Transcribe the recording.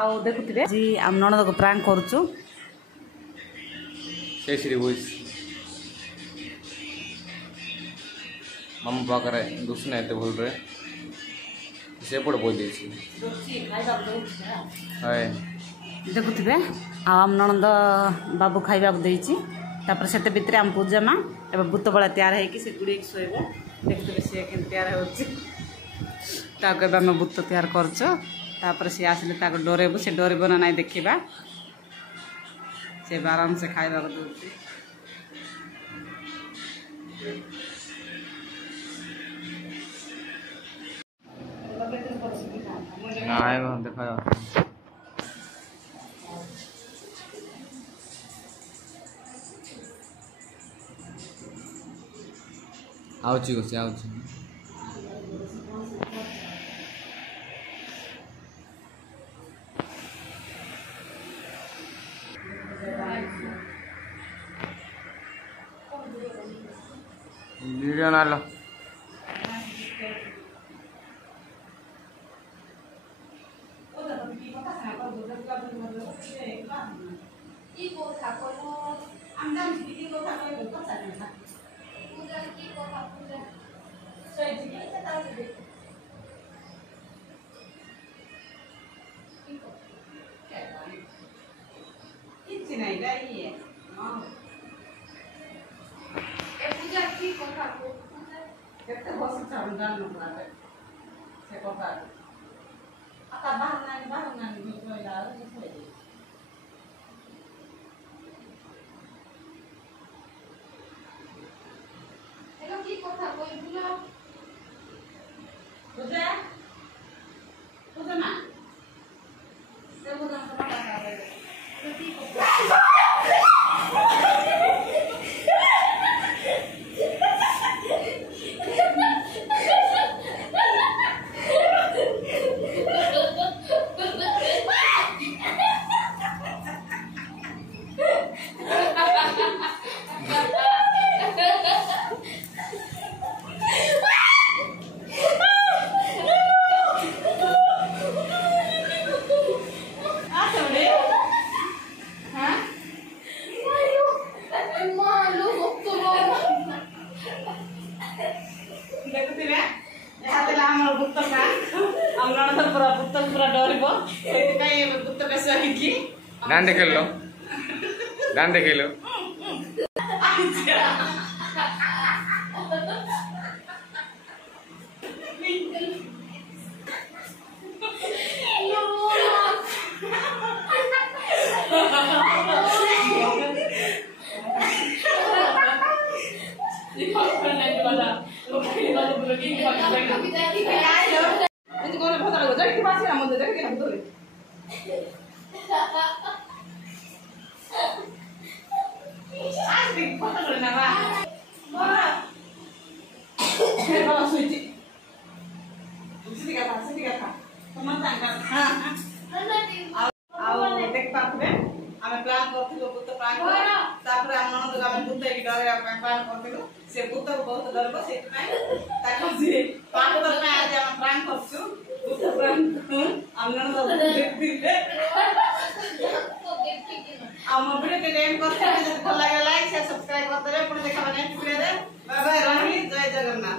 आउ देखुथिबे जी हम ननद को प्रांक करछु शेषरी वॉइस मम्मा पाकरे दुसने एते भूल रे से पड़ बोल देछि हाय देखुथिबे हम ननद बाबू खाइबा को देछि तापर सेते भितरे हम पूजा मां एबे भूत बळा तैयार है कि से गुडी सोइबो देखुथिबे से केन तैयार होछि ताके बा हम भूत तैयार करछो तापर से आसले ताको डरेबो से डरेबो ना नहीं देखिबा से आराम से खाइबा को दोछि आए देखा आउची गोसी आउची वीडियो ना लो डांडे खेल लो डांडे खेलो से भूत बहुत डर से ताको से पाक डर में आज हम प्रांक करछु भूत प्रांक हम नन देख दिले हम वीडियो के एंड करते हैं। भल लगे लाइक शेयर सब्सक्राइब करते रहे पुणे देखा नेक्स्ट वीडियो रे बाय बाय। रही जय जगन्नाथ।